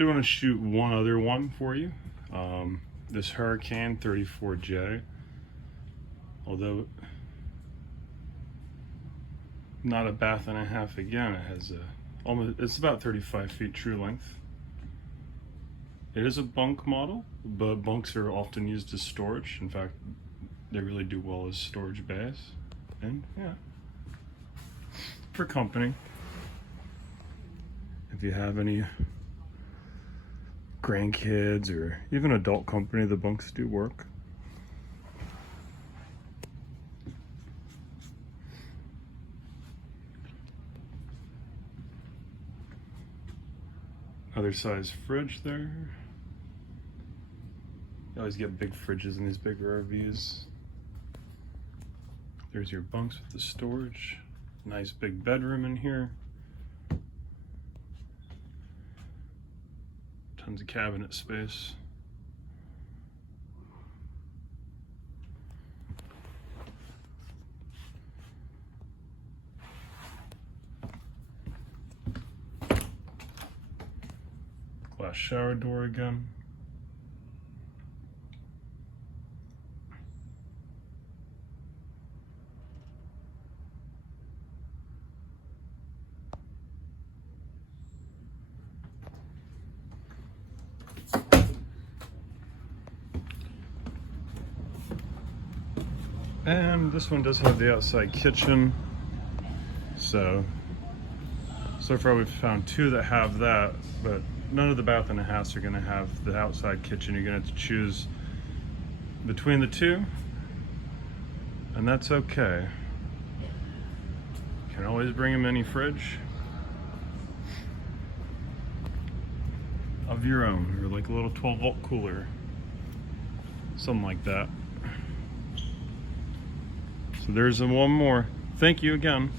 Did want to shoot one other one for you. This Hurricane 34J, although not a bath and a half again, it has it's about 35 feet true length. It is a bunk model, but bunks are often used as storage. In fact, they really do well as storage bays. And yeah, for company. If you have any grandkids or even adult company, the bunks do work. Other size fridge there. You always get big fridges in these bigger RVs. There's your bunks with the storage. Nice big bedroom in here. Tons of cabinet space. Glass shower door again. And this one does have the outside kitchen. So far we've found two that have that, but none of the bath and a half are gonna have the outside kitchen. You're gonna have to choose between the two, and that's okay. You can always bring a mini fridge of your own, or like a little 12-volt cooler, something like that. So there's one more. Thank you again.